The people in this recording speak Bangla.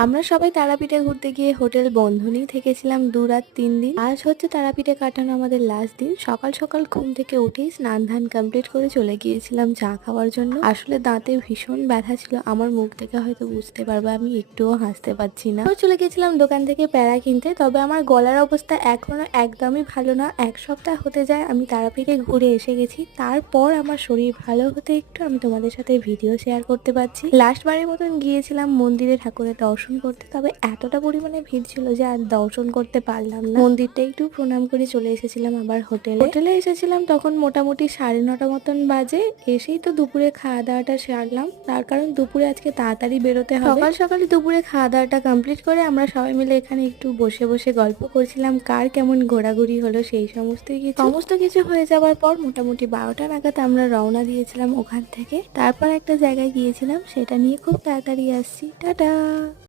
আমরা সবাই তারাপীঠে ঘুরতে গিয়ে হোটেল বন্ধনেই থেকেছিলাম 2 রাত 3 দিন। আজ হচ্ছে তারাপীঠে কাটানো আমাদের লাস্ট দিন। সকাল সকাল ঘুম থেকে উঠেই স্নান ধান কমপ্লিট করে চলে গিয়েছিলাম চা খাওয়ার জন্য। আসলে দাঁতে ভীষণ ব্যথা ছিল, আমার মুখ থেকে হয়তো বুঝতে পারবে আমি একটুও হাসতে পারছি না। তো চলে গেছিলাম দোকান থেকে প্যারা কিনতে, তবে আমার গলার অবস্থা এখনো একদমই ভালো না। 1 সপ্তাহ হতে যায় আমি তারাপীঠে ঘুরে এসে গেছি, তারপর আমার শরীর ভালো হতে একটু আমি তোমাদের সাথে ভিডিও শেয়ার করতে পারছি। লাস্ট বারের মতন গিয়েছিলাম মন্দিরে ঠাকুরের দর্শন করতে, তবে এতটা পরিমাণে ভিড় ছিল যে আর দর্শন করতে পারলাম না। মন্দিরটা একটু প্রণাম করে চলে এসেছিলাম আবার হোটেলে এসেছিলাম তখন মোটামুটি 9:30 মতন বাজে। এসেই তো দুপুরে খাওয়া দাওয়াটা সারলাম, তার কারণ দুপুরে আজকে তাড়াতাড়ি বেরোতে হবে। সকাল সকাল দুপুরে খাওয়া দাওয়াটা কমপ্লিট করে আমরা সবাই মিলে এখানে একটু বসে বসে গল্প করছিলাম কার কেমন ঘোরাঘুরি হলো সেই সমস্ত কিছু হয়ে যাওয়ার পর মোটামুটি 12টা নাগাদ আমরা রওনা দিয়েছিলাম ওখান থেকে। তারপর একটা জায়গায় গিয়েছিলাম, সেটা নিয়ে খুব তাড়াতাড়ি আসছি। টাটা।